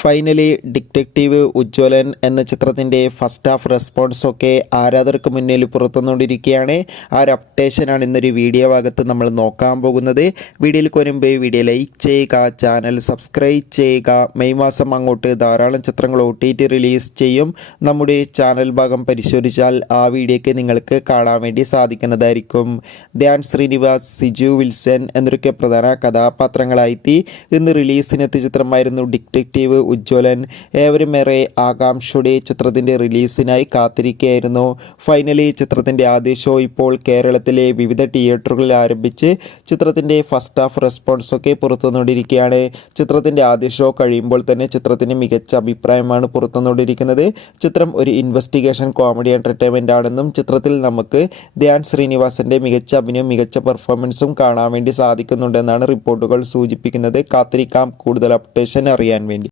Finally detective Ujjwalan എന്ന ചിത്രത്തിൻ്റെ first half റെസ്പോൺസൊക്കെ ആരാധകർക്ക് മുന്നിൽ പുറത്തുകൊണ്ടിരിക്കുകയാണ്. ആ ഒരു അപ്ഡേഷനാണ് ഇന്നൊരു വീഡിയോ ഭാഗത്ത് നമ്മൾ നോക്കാൻ പോകുന്നത്. വീഡിയോയിൽ വരുമ്പോൾ വീഡിയോ ലൈക്ക് ചെയ്യുക, ചാനൽ സബ്സ്ക്രൈബ് ചെയ്യുക. മെയ് മാസം അങ്ങോട്ട് ധാരാളം ചിത്രങ്ങൾ OTT റിലീസ് ചെയ്യും. നമ്മുടെ ചാനൽ ഭാഗം പരിശോധിച്ചാൽ ആ വീഡിയോയ്ക്ക് നിങ്ങൾക്ക് കാണാൻ വേണ്ടി സാധിക്കുന്നതായിരിക്കും. ധ്യാൻ ശ്രീനിവാസ്, സിജു വിൽസൺ എന്നൊക്കെ പ്രധാന കഥാപാത്രങ്ങളായി ഇന്ന് റിലീസിനെത്തിയ ചിത്രമായിരുന്നു ഡിറ്റക്റ്റീവ് ഉജ്ജ്വലൻ. ഏവരുമേറെ ആകാംക്ഷയുടെ ചിത്രത്തിൻ്റെ റിലീസിനായി കാത്തിരിക്കുകയായിരുന്നു. ഫൈനലി ചിത്രത്തിൻ്റെ ആദ്യ ഷോ ഇപ്പോൾ കേരളത്തിലെ വിവിധ തിയേറ്ററുകളിൽ ആരംഭിച്ച് ചിത്രത്തിൻ്റെ ഫസ്റ്റ് ഹാഫ് റെസ്പോൺസൊക്കെ പുറത്തുവന്നുകൊണ്ടിരിക്കുകയാണ്. ചിത്രത്തിൻ്റെ ആദ്യ ഷോ കഴിയുമ്പോൾ തന്നെ ചിത്രത്തിന് മികച്ച അഭിപ്രായമാണ് പുറത്തുവന്നുകൊണ്ടിരിക്കുന്നത്. ചിത്രം ഒരു ഇൻവെസ്റ്റിഗേഷൻ കോമഡി എൻ്റർടൈൻമെൻ്റ് ആണെന്നും ചിത്രത്തിൽ നമുക്ക് ധ്യാൻ ശ്രീനിവാസൻ്റെ മികച്ച അഭിനയം മികച്ച പെർഫോമൻസും കാണാൻ വേണ്ടി സാധിക്കുന്നുണ്ടെന്നാണ് റിപ്പോർട്ടുകൾ സൂചിപ്പിക്കുന്നത്. കാത്തിരിക്കാം കൂടുതൽ അപ്ഡേഷൻ അറിയാൻ വേണ്ടി.